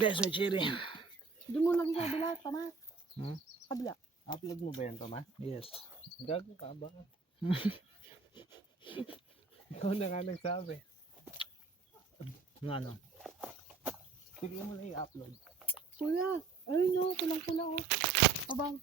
Guys, may cherry. Doon mo lagi sa kabila, Tomas. Kabila. Upload mo ba yan, Tomas? Yes. Gago ka ba? Ikaw na nga nagsabi. Ano? Sige mo na i-upload. Kuya, ayun no, kulang-kula oh. Abang.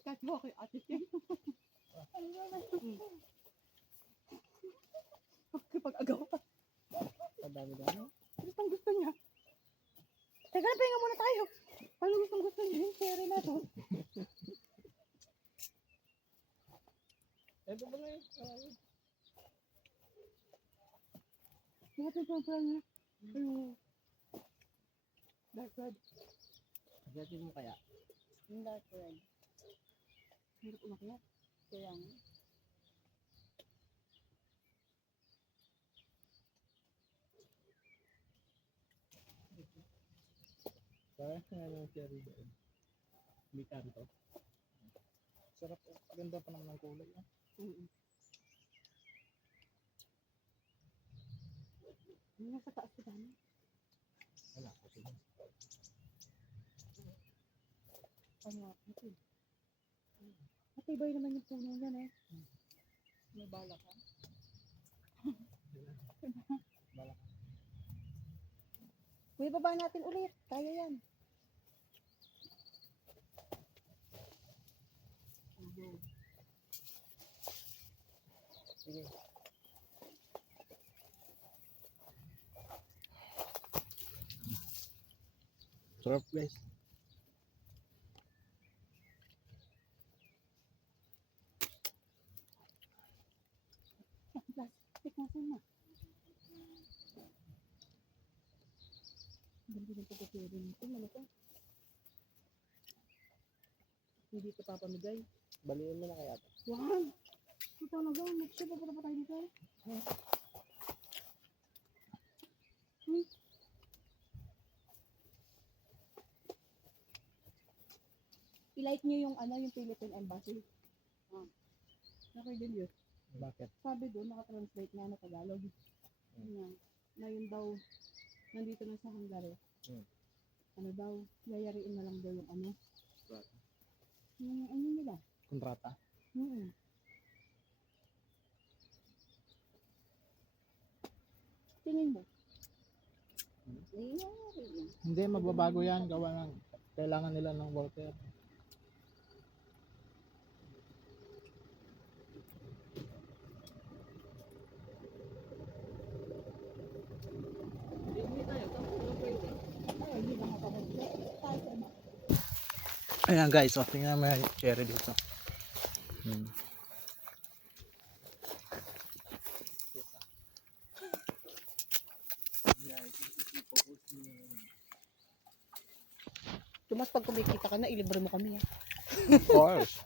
Kahit mo kay ate siya. Kapag-agaw pa. Padami-dami. Gustong gusto niya. Teka na, pahinga muna tayo. Paano gustong gusto niya yung cherry na to? Ito ba ngayon? Lahat ng sobrang niya. Dark red. Agatin mo kaya? Yung dark red. Hirap umakyat. Kaya nga. Parang nga yung cherry doon. May kanto. Sarap. Ganda pa naman ng kulay. Ano nasa taas ka dami? Wala ko siya. Ano? Ate. Matibay naman yung puno yan eh. May bala ka? Bala. Kuya, baba natin ulit. Kaya yan. Sige. Sarap guys. Plastic na sana. Ganda ng pagkakiri nito. Malaki. Hindi ka papamigay. Baliin mo na kaya. Wow! Ito talaga. Next year, papunta pa tayo dito. I-like nyo yung yung Philippine Embassy. Okay din yun. Bakit? Sabi doon, nakatranslate na Tagalog. Na yun daw, nandito na sa Hungary. Ano daw, yayariin na lang daw yung yung nila. Kontrata? Tingin mo? Hindi, magbabago yan. Gawa ng kailangan nila ng water. Ayan guys, so tingnan mo yung cherry dito. Tumas, pag kumikita ka na, ilibre mo kami. Of course.